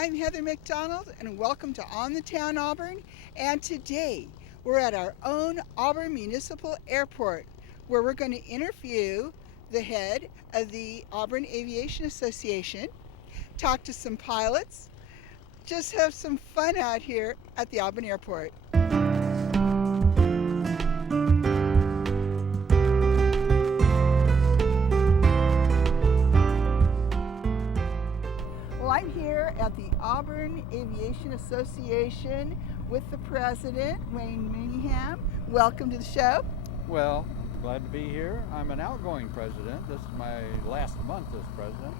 I'm Heather McDonald, and welcome to On the Town Auburn. And today we're at our own Auburn Municipal Airport, where we're going to interview the head of the Auburn Aviation Association, talk to some pilots, just have some fun out here at the Auburn Airport. Well, I'm here at the Auburn Aviation Association with the president, Wayne Minningham. Welcome to the show. Well, I'm glad to be here. I'm an outgoing president. This is my last month as president.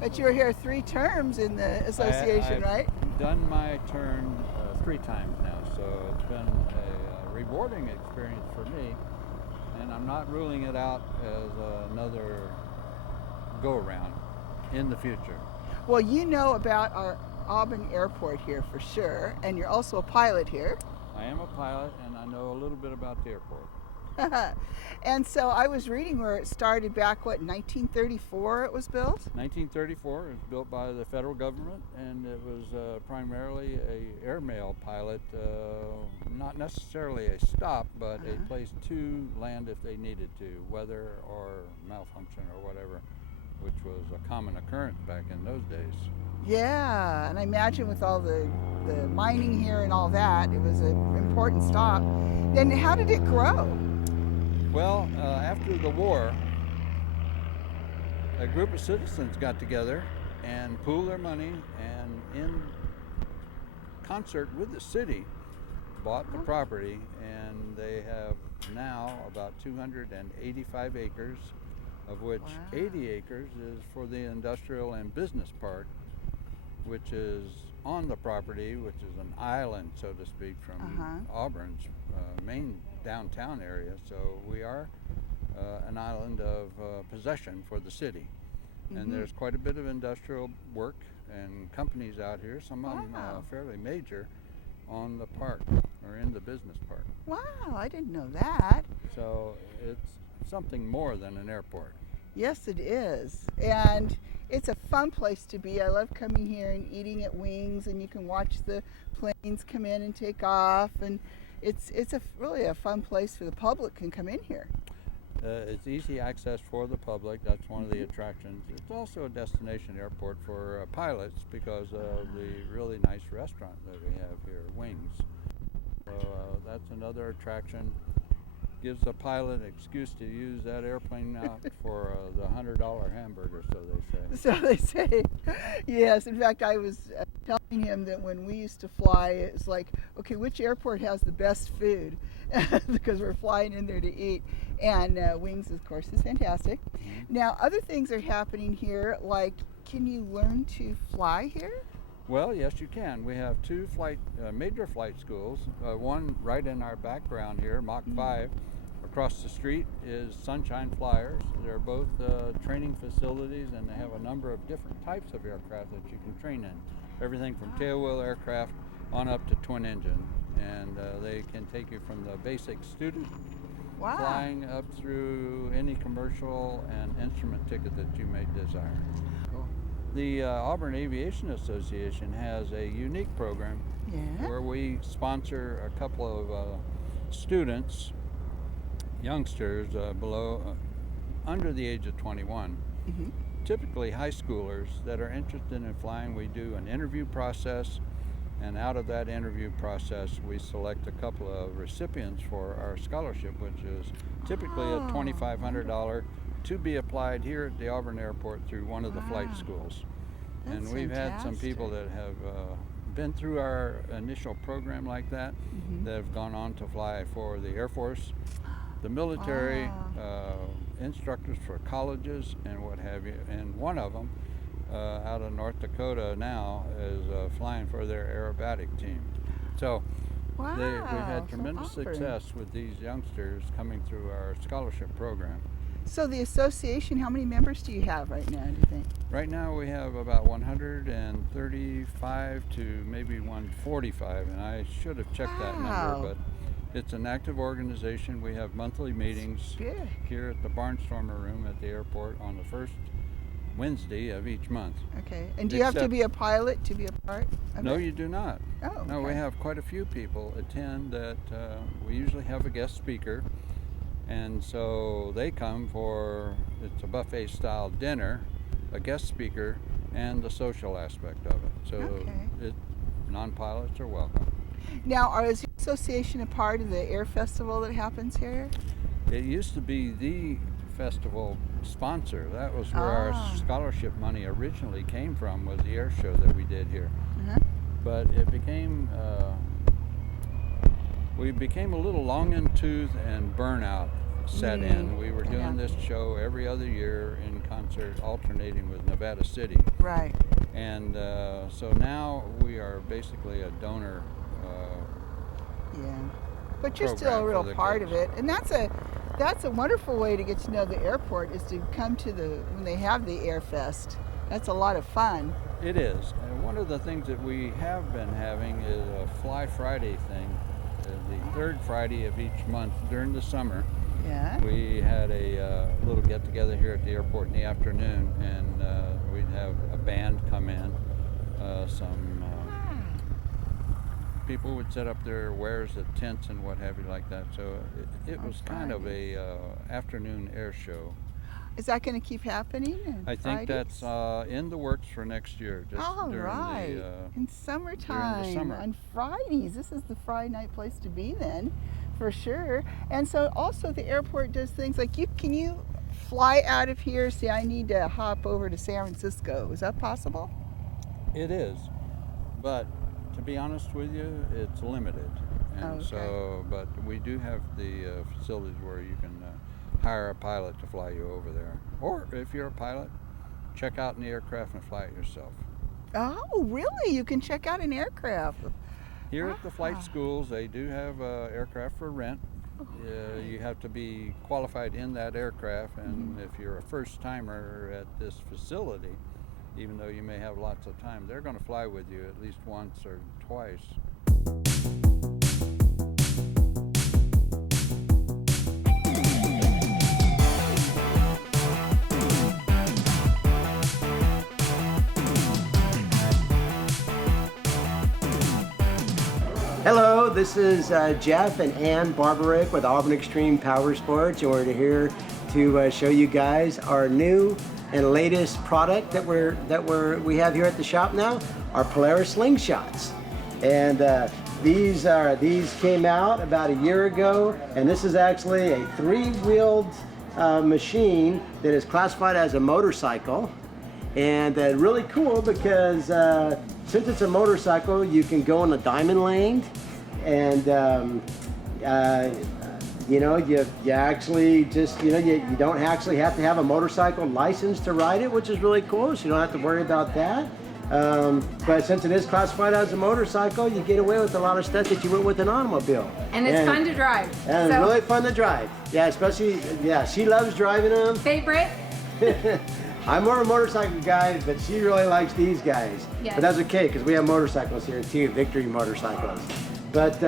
But you were here 3 terms in the association, right? I've done my turn 3 times now, so it's been a rewarding experience for me, and I'm not ruling it out as another go-around in the future. Well, you know about our Auburn Airport here for sure, and you're also a pilot here. I am a pilot, and I know a little bit about the airport. And so I was reading where it started back, 1934 it was built? 1934, it was built by the federal government, and it was primarily a airmail pilot, not necessarily a stop, but a place to land if they needed to, weather or malfunction or whatever, which was a common occurrence back in those days. Yeah, and I imagine with all the mining here and all that, it was an important stop. Then how did it grow? Well, after the war, a group of citizens got together and pooled their money, and in concert with the city, bought the property, and they have now about 285 acres, of which 80 acres is for the industrial and business park, which is on the property, which is an island, so to speak, from Auburn's main downtown area. So we are an island of possession for the city. And there's quite a bit of industrial work and companies out here, some of them fairly major, on the park or in the business park. Wow, I didn't know that. So it's something more than an airport. Yes, it is. And it's a fun place to be. I love coming here and eating at Wings, and you can watch the planes come in and take off, and it's really a fun place for the public can come in here. It's easy access for the public. That's one of the attractions. It's also a destination airport for pilots because of the really nice restaurant that we have here, Wings. So that's another attraction. Gives the pilot an excuse to use that airplane now for the $100 hamburger, so they say. So they say, yes. In fact, I was telling him that when we used to fly, it's like, okay, which airport has the best food? Because we're flying in there to eat. And Wings, of course, is fantastic. Now, other things are happening here, like, can you learn to fly here? Well, yes, you can. We have 2 major flight schools. One right in our background here, Mach 5. Across the street is Sunshine Flyers. They're both training facilities, and they have a number of different types of aircraft that you can train in. Everything from tailwheel aircraft on up to twin engine. And they can take you from the basic student flying up through any commercial and instrument ticket that you may desire. The Auburn Aviation Association has a unique program where we sponsor a couple of students, youngsters under the age of 21, typically high schoolers that are interested in flying. We do an interview process, and out of that interview process we select a couple of recipients for our scholarship, which is typically a $2,500 to be applied here at the Auburn Airport through one of the flight schools. And we've had some people that have been through our initial program like that, that have gone on to fly for the Air Force, the military, instructors for colleges and what have you. And one of them out of North Dakota now is flying for their aerobatic team. So we've had tremendous success with these youngsters coming through our scholarship program. So the association, how many members do you have right now, do you think? Right now we have about 135 to maybe 145, and I should have checked that number, but it's an active organization. We have monthly meetings here at the Barnstormer Room at the airport on the first Wednesday of each month. Okay. And do you have to be a pilot to be a part of No, it? you do not. Oh, No, we okay. have quite a few people attend that we usually have a guest speaker. And so they come for, it's a buffet style dinner, a guest speaker, and the social aspect of it. So Okay. non-pilots are welcome. Now, is the association a part of the air festival that happens here? It used to be the festival sponsor. That was where our scholarship money originally came from, was the air show that we did here. Uh-huh. But it became, we became a little long in tooth and burnout set in. We were doing this show every other year in concert, alternating with Nevada City. Right. And so now we are basically a donor. Yeah. But you're still a real part of it, and that's a wonderful way to get to know the airport, is to come to when they have the Air Fest. That's a lot of fun. It is. And one of the things that we have been having is a Fly Friday thing. The third Friday of each month during the summer. Yeah. We had a little get together here at the airport in the afternoon, and we'd have a band come in. Some people would set up their wares at tents and what have you like that. So it was kind of a afternoon air show. Is that going to keep happening? I think that's in the works for next year. Just All during right. In summertime. During the summer. On Fridays. This is the Friday night place to be then, for sure. And so also the airport does things like, can you fly out of here, say I need to hop over to San Francisco? Is that possible? It is. But to be honest with you, it's limited. And but we do have the facilities where you can hire a pilot to fly you over there. Or if you're a pilot, check out an aircraft and fly it yourself. Oh, really? You can check out an aircraft? Here at the flight schools, they do have aircraft for rent. You have to be qualified in that aircraft, and if you're a first timer at this facility, even though you may have lots of time, they're going to fly with you at least once or twice. Hello, this is Jeff and Ann Barbarick with Auburn Extreme Power Sports, and we're here to show you guys our new and latest product that we have here at the shop now, our Polaris slingshots. And these came out about a year ago, and this is actually a three-wheeled machine that is classified as a motorcycle. And really cool because since it's a motorcycle, you can go in the diamond lane, and you actually just, you don't actually have to have a motorcycle license to ride it, which is really cool, so you don't have to worry about that. But since it is classified as a motorcycle, you get away with a lot of stuff that you would with an automobile. And it's fun to drive. And it's really fun to drive. Yeah, especially, she loves driving them. Favorite? I'm more of a motorcycle guy, but she really likes these guys. Yes. But that's okay, because we have motorcycles here too, Victory motorcycles. But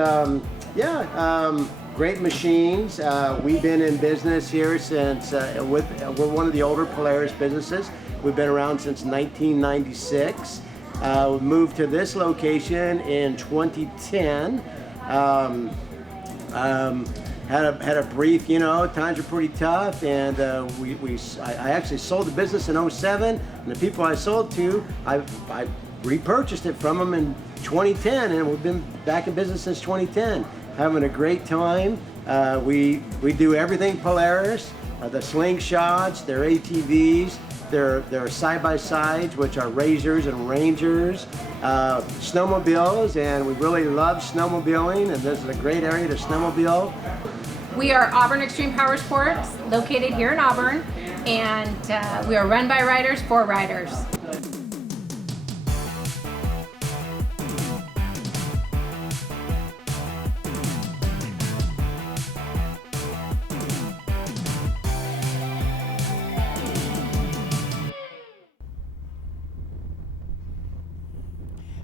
great machines. We've been in business here since, we're one of the older Polaris businesses. We've been around since 1996. We moved to this location in 2010. Had a brief, times were pretty tough, and I actually sold the business in 2007, and the people I sold to, I repurchased it from them in 2010, and we've been back in business since 2010, having a great time. We do everything Polaris, the slingshots, their ATVs, their side-by-sides, which are Razors and Rangers, snowmobiles, and we really love snowmobiling, and this is a great area to snowmobile. We are Auburn Extreme Power Sports, located here in Auburn, and we are run by riders for riders.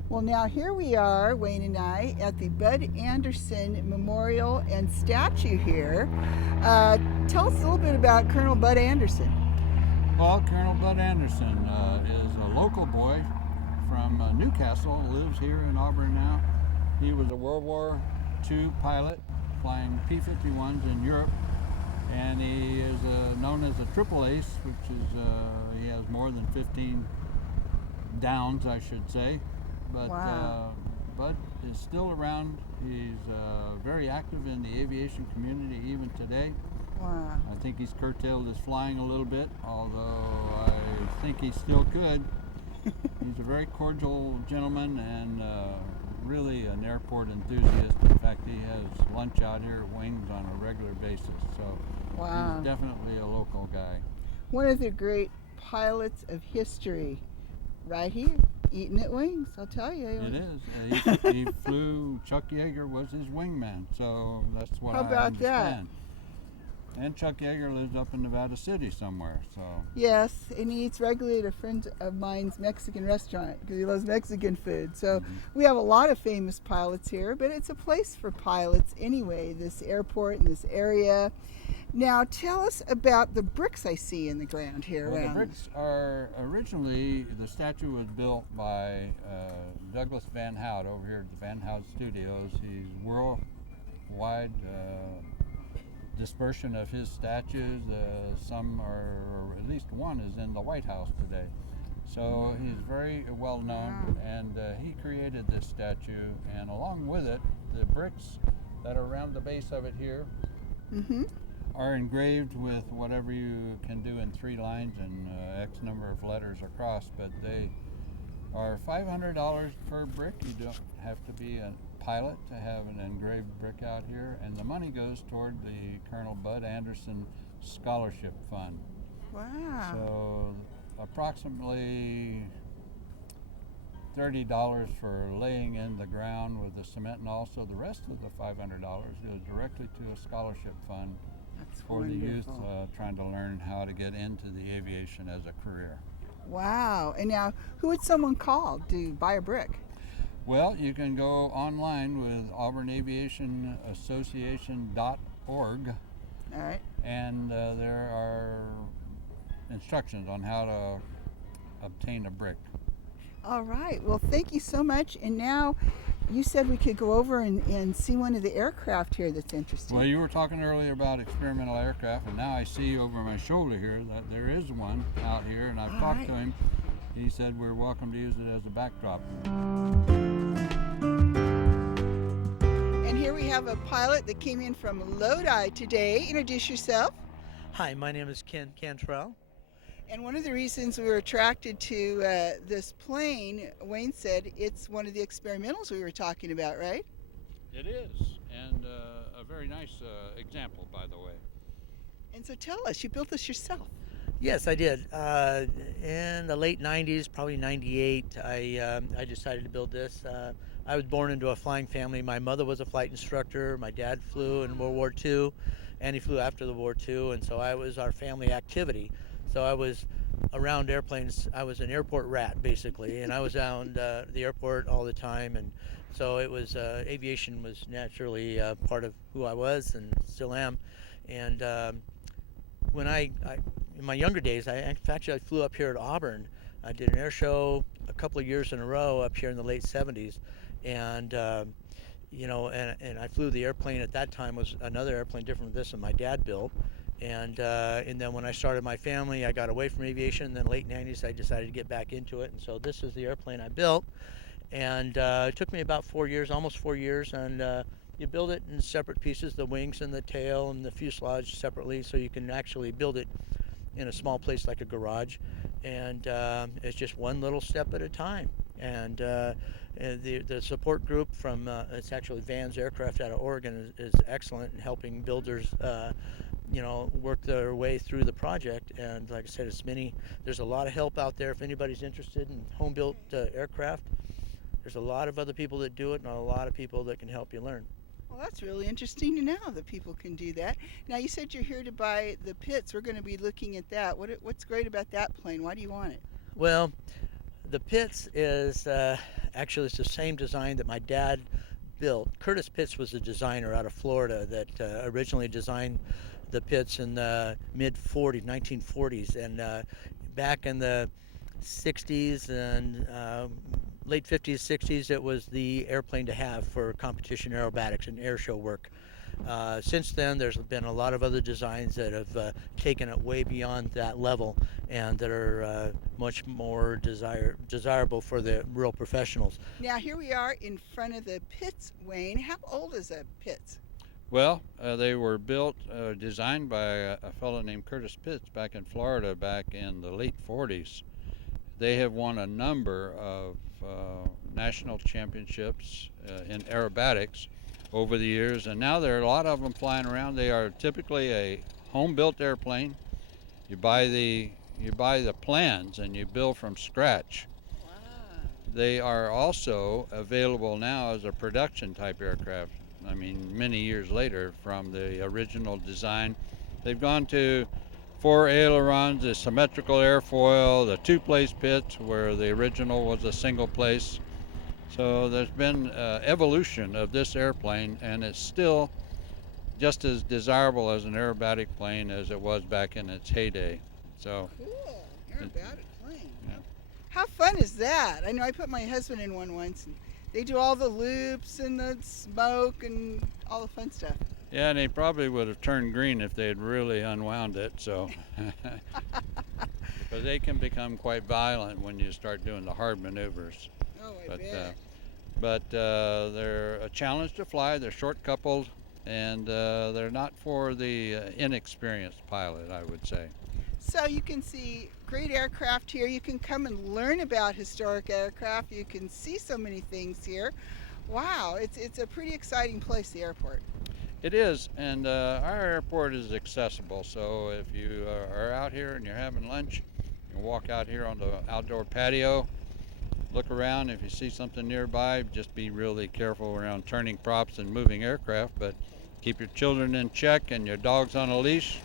Well, now here we are, Wayne and I, at the Bud Anderson Memorial and Statue here. Tell us a little bit about Colonel Bud Anderson. Well, Colonel Bud Anderson is a local boy from Newcastle, lives here in Auburn now. He was a World War II pilot flying P-51s in Europe, and he is known as a triple ace, which is he has more than 15 downs, I should say. But Wow. Bud is still around. He's very active in the aviation community even today. Wow. I think he's curtailed his flying a little bit, although I think he still could. He's a very cordial gentleman and really an airport enthusiast. In fact, he has lunch out here at Wings on a regular basis, so Wow. he's definitely a local guy. One of the great pilots of history, right here, eating at Wings, I'll tell you. It is. He flew, Chuck Yeager was his wingman, so that's what How I about that? understand. And Chuck Yeager lives up in Nevada City somewhere, so. Yes, and he eats regularly at a friend of mine's Mexican restaurant because he loves Mexican food. So we have a lot of famous pilots here, but it's a place for pilots anyway, this airport and this area. Now tell us about the bricks I see in the ground here Well, the around. bricks are originally, the statue was built by Douglas Van Hout over here at the Van Hout Studios. He's worldwide dispersion of his statues. Some are, or at least one is in the White House today. So he's very well known, and he created this statue, and along with it, the bricks that are around the base of it here Mm-hmm. are engraved with whatever you can do in 3 lines and X number of letters across, but they are $500 per brick. You don't have to be a pilot to have an engraved brick out here, and the money goes toward the Colonel Bud Anderson Scholarship Fund. Wow. So approximately $30 for laying in the ground with the cement, and also the rest of the $500 goes directly to a scholarship fund That's for the youth wonderful. trying to learn how to get into the aviation as a career. Wow. And now, who would someone call to buy a brick? Well, you can go online with auburnaviationassociation.org, All right. and there are instructions on how to obtain a brick. All right. Well, thank you so much. And now, you said we could go over and see one of the aircraft here that's interesting. Well, you were talking earlier about experimental aircraft, and now I see over my shoulder here that there is one out here, and I've All talked right. to him. He said we're welcome to use it as a backdrop. And here we have a pilot that came in from Lodi today. Introduce yourself. Hi, my name is Ken Cantrell. And one of the reasons we were attracted to this plane, Wayne said it's one of the experimentals we were talking about, right? It is, and a very nice example, by the way. And so tell us, you built this yourself. Yes, I did. In the late 90s, probably 98, I decided to build this. I was born into a flying family. My mother was a flight instructor. My dad flew in World War II, and he flew after the War II, and so I was our family activity. So I was around airplanes. I was an airport rat, basically, and I was around the airport all the time, and so it was aviation was naturally part of who I was and still am. And when I in my younger days, I flew up here at Auburn. I did an air show a couple of years in a row up here in the late 70s, and you know, and I flew the airplane at that time was another airplane different from this that my dad built. And then when I started my family, I got away from aviation. And then late 90s, I decided to get back into it. And so this is the airplane I built. And it took me about 4 years, almost 4 years. And you build it in separate pieces, the wings and the tail and the fuselage separately, so you can actually build it in a small place like a garage. And it's just one little step at a time. And the support group from, it's actually Vans Aircraft out of Oregon is excellent in helping builders you know, work their way through the project. And like I said, there's a lot of help out there if anybody's interested in home-built aircraft. There's a lot of other people that do it and a lot of people that can help you learn. Well, that's really interesting to know that people can do that. Now, you said you're here to buy the Pitts. We're going to be looking at that. What's great about that plane? Why do you want it? Well, the Pitts is actually it's the same design that my dad built. Curtis Pitts was a designer out of Florida that originally designed the pits in the mid-40s, 1940s, and back in the 60s and late 50s, 60s, it was the airplane to have for competition aerobatics and air show work. Since then, there's been a lot of other designs that have taken it way beyond that level and that are much more desirable for the real professionals. Now here we are in front of the pits, Wayne. How old is a pits? Well, they were built, designed by a fellow named Curtis Pitts back in Florida back in the late 40s. They have won a number of national championships in aerobatics over the years, and now there are a lot of them flying around. They are typically a home-built airplane. You buy the plans and you build from scratch. Wow. They are also available now as a production type aircraft. I mean, many years later from the original design. They've gone to 4 ailerons, a symmetrical airfoil, the 2-place pits where the original was a single place. So there's been evolution of this airplane, and it's still just as desirable as an aerobatic plane as it was back in its heyday. So Cool. Aerobatic plane. Yeah. How fun is that? I know I put my husband in one once, and they do all the loops and the smoke and all the fun stuff. yeah, and they probably would have turned green if they had really unwound it. So because they can become quite violent when you start doing the hard maneuvers. Oh, I bet. But they're a challenge to fly. They're short coupled, and they're not for the inexperienced pilot, I would say. So you can see great aircraft here. You can come and learn about historic aircraft. You can see so many things here. Wow, it's a pretty exciting place, the airport. It is, and our airport is accessible. So if you are out here and you're having lunch, you can walk out here on the outdoor patio. Look around. If you see something nearby, just be really careful around turning props and moving aircraft, but keep your children in check and your dogs on a leash.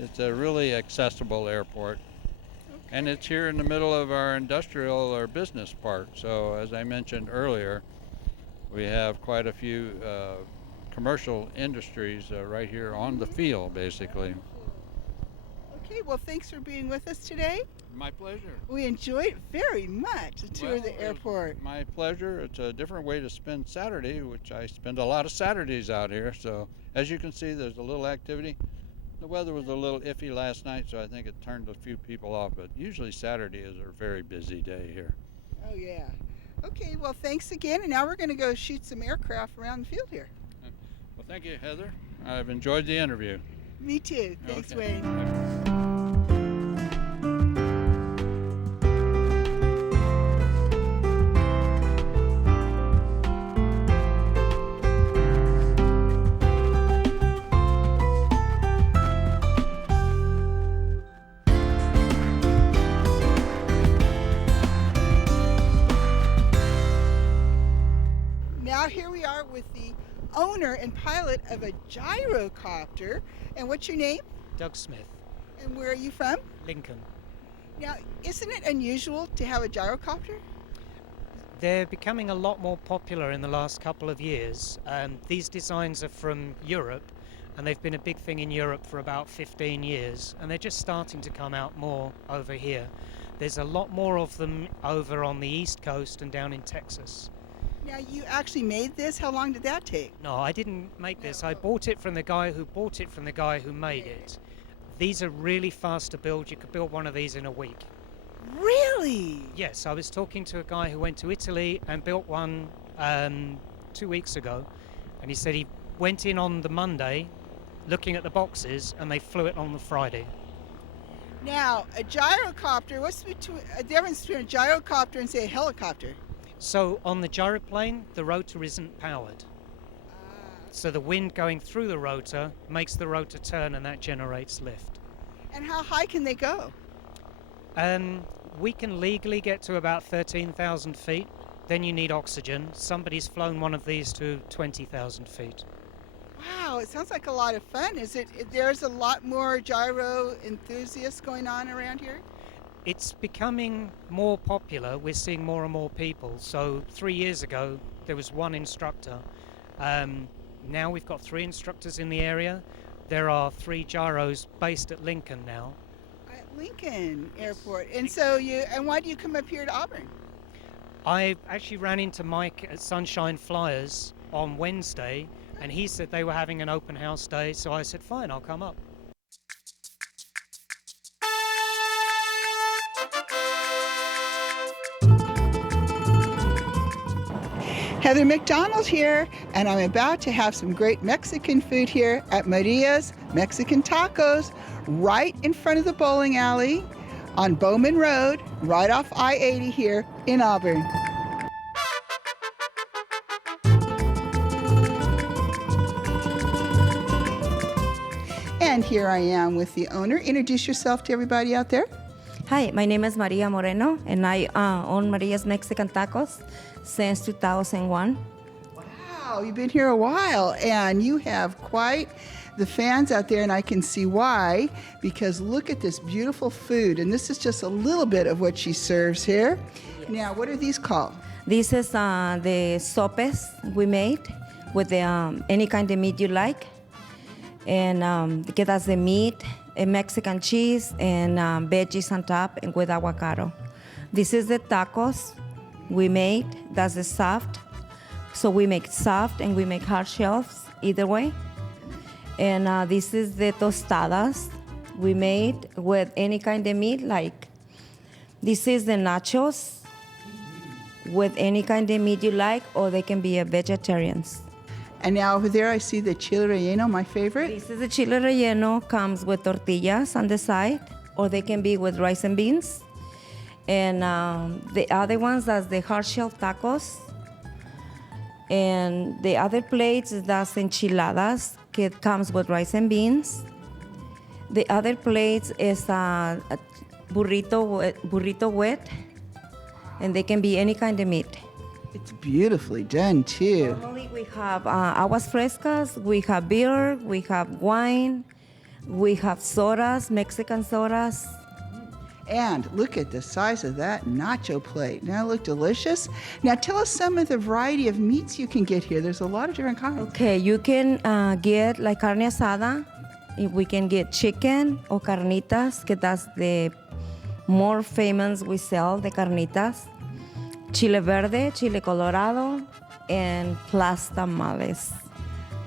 It's a really accessible airport. Okay. And it's here in the middle of our industrial or business park. So as I mentioned earlier, we have quite a few commercial industries right here on the field, basically. Okay, well, thanks for being with us today. My pleasure. We enjoyed very much the tour of the Well, airport. My pleasure. It's a different way to spend Saturday, which I spend a lot of Saturdays out here. So as you can see, there's a little activity. The weather was a little iffy last night, so I think it turned a few people off, but usually Saturday is a very busy day here. Oh, yeah. Okay, well, thanks again. And now we're going to go shoot some aircraft around the field here. Well, thank you, Heather. I've enjoyed the interview. Me too. Thanks, Okay. Wayne. Now here we are with the owner and pilot of a gyrocopter. And what's your name? Doug Smith, And where are you from? Lincoln. Now, isn't it unusual to have a gyrocopter? They're becoming a lot more popular in the last couple of years. These designs are from Europe, and they've been a big thing in Europe for about 15 years, and they're just starting to come out more over here. There's a lot more of them over on the East Coast and down in Texas. Now, you actually made this. How long did that take? No, I didn't make this. No. I bought it from the guy who bought it from the guy who made it. These are really fast to build. You could build one of these in a week. Really? Yes, I was talking to a guy who went to Italy and built one 2 weeks ago, and he said he went in on the Monday looking at the boxes and they flew it on the Friday. Now, a gyrocopter, what's the difference between a gyrocopter and, say, a helicopter? So on the gyroplane, the rotor isn't powered. So the wind going through the rotor makes the rotor turn and that generates lift. And how high can they go? We can legally get to about 13,000 feet. Then you need oxygen. Somebody's flown one of these to 20,000 feet. Wow, it sounds like a lot of fun. There's a lot more gyro enthusiasts going on around here? It's becoming more popular. We're seeing more and more people. So 3 years ago, there was one instructor. Now we've got 3 instructors in the area. there are 3 gyros based at Lincoln now. At Lincoln Airport. And so and why do you come up here to Auburn? I actually ran into Mike at Sunshine Flyers on Wednesday, and he said they were having an open house day, so I said, fine, I'll come up. Heather McDonald here, and I'm about to have some great Mexican food here at Maria's Mexican Tacos, right in front of the bowling alley on Bowman Road, right off I-80 here in Auburn. And here I am with the owner. Introduce yourself to everybody out there. Hi, my name is Maria Moreno, and I own Maria's Mexican Tacos since 2001. Wow, you've been here a while, and you have quite the fans out there, and I can see why, because look at this beautiful food, and this is just a little bit of what she serves here. Yes. Now, what are these called? This is the sopes we made with the, any kind of meat you like, and get us the meat, a Mexican cheese, and veggies on top, and with avocado. This is the tacos we made. That's the soft. So we make soft and we make hard shells, either way. And this is the tostadas we made with any kind of meat. Like this is the nachos with any kind of meat you like, or they can be a vegetarians. And now over there I see the chile relleno, my favorite. This is the chile relleno, comes with tortillas on the side, or they can be with rice and beans. And the other ones, that's the hard shell tacos. And the other plates, that's enchiladas, it comes with rice and beans. The other plates is a burrito wet, and they can be any kind of meat. It's beautifully done too. Normally we have aguas frescas, we have beer, we have wine, we have sodas, Mexican sodas. And look at the size of that nacho plate. Now look delicious. Now tell us some of the variety of meats you can get here. There's a lot of different kinds. Okay, you can get like carne asada. We can get chicken or carnitas, que that's the more famous we sell, the carnitas. Chile verde, chile colorado, and plus tamales.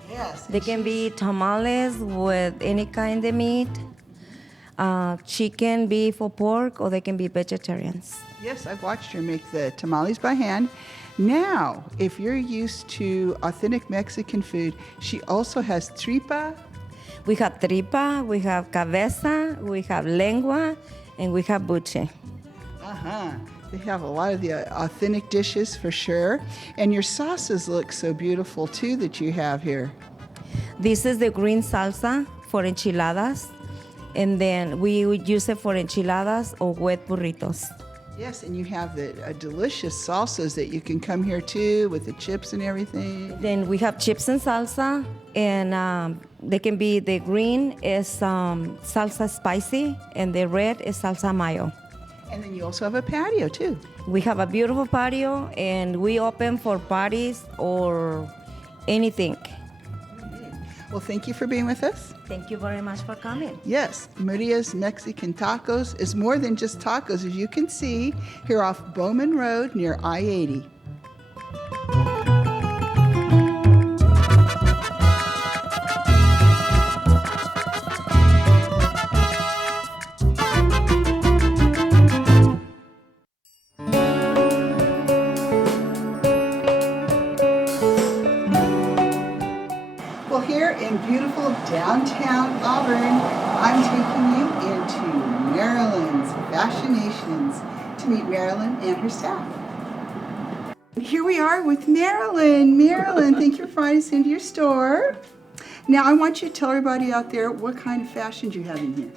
Yes. They can be tamales with any kind of meat. Chicken, beef, or pork, or they can be vegetarians. Yes, I've watched her make the tamales by hand. Now, if you're used to authentic Mexican food, she also has tripa. We have tripa, we have cabeza, we have lengua, and we have buche. Uh-huh. They have a lot of the authentic dishes for sure. And your sauces look so beautiful too that you have here. This is the green salsa for enchiladas. And then we would use it for enchiladas or wet burritos. Yes, and you have the delicious salsas that you can come here too with the chips and everything. Then we have chips and salsa, and they can be, the green is salsa spicy, and the red is salsa mayo. And then you also have a patio too. We have a beautiful patio, and we open for parties or anything. Well, thank you for being with us. Thank you very much for coming. Yes, Maria's Mexican Tacos is more than just tacos, as you can see here off Bowman Road near I-80. Well, here in beautiful downtown Auburn, I'm taking you into Marilyn's Fascinations to meet Marilyn and her staff. Here we are with Marilyn. Marilyn, thank you for inviting us into your store. Now, I want you to tell everybody out there what kind of fashions you have in here.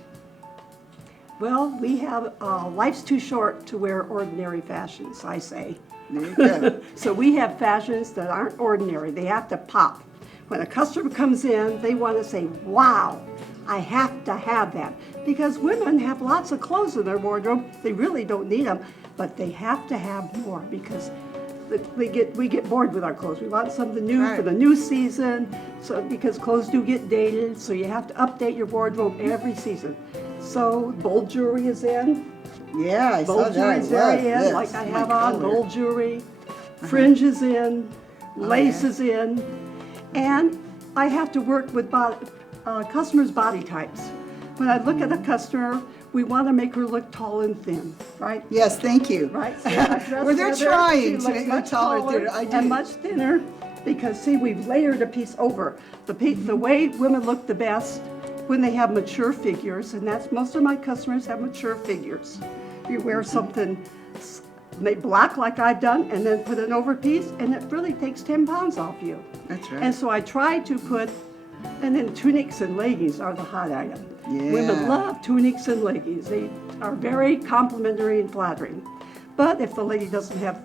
Well, we have, life's too short to wear ordinary fashions, I say. There you go. So we have fashions that aren't ordinary. They have to pop. When a customer comes in, they want to say, wow, I have to have that. Because women have lots of clothes in their wardrobe. They really don't need them, but they have to have more because we get bored with our clothes. We want something new for Right. the new season. So because clothes do get dated, so you have to update your wardrobe every season. So gold jewelry is in. Yeah, I saw Gold that. jewelry I is very love in, this. like I My have on color. gold jewelry. Fringe is in. Lace yeah. is in. And I have to work with customers' body types. When I look at a customer, we want to make her look tall and thin, right? Yes, thank you. Right? So I dress Well, they're with her. trying She to looks make her much taller, taller thinner. I do. and much thinner because, see, we've layered a piece over. The way women look the best when they have mature figures, and that's most of my customers have mature figures. You wear something made black like I've done and then put an overpiece, and it really takes 10 pounds off you. That's right. And so I try to put, and then tunics and leggings are the hot item. Yeah. Women love tunics and leggings. They are very complimentary and flattering. But if the lady doesn't have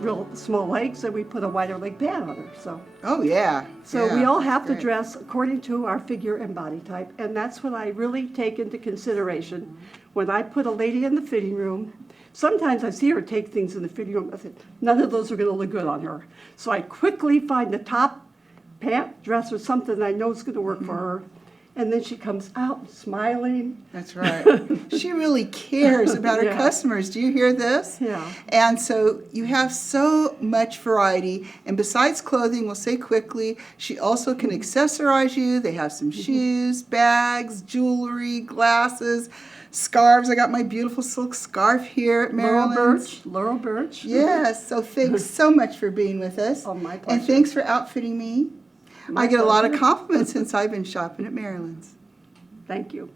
real small legs, then we put a wider leg pad on her. Oh, yeah. So yeah, we all that's have to great. dress according to our figure and body type, and that's what I really take into consideration when I put a lady in the fitting room. Sometimes I see her take things in the fitting room. I think none of those are going to look good on her. So I quickly find the top pant, dress, or something I know is going to work for her, and then she comes out smiling. That's right. She really cares about her Yeah. customers. Do you hear this? Yeah. And so you have so much variety. And besides clothing, we'll say quickly, she also can accessorize you. They have some shoes, bags, jewelry, glasses, scarves. I got my beautiful silk scarf here at Maryland's. Laurel Birch. Yes, so thanks so much for being with us. Oh, my And pleasure. thanks for outfitting me. My I get a lot of pleasure. compliments since I've been shopping at Maryland's. Thank you.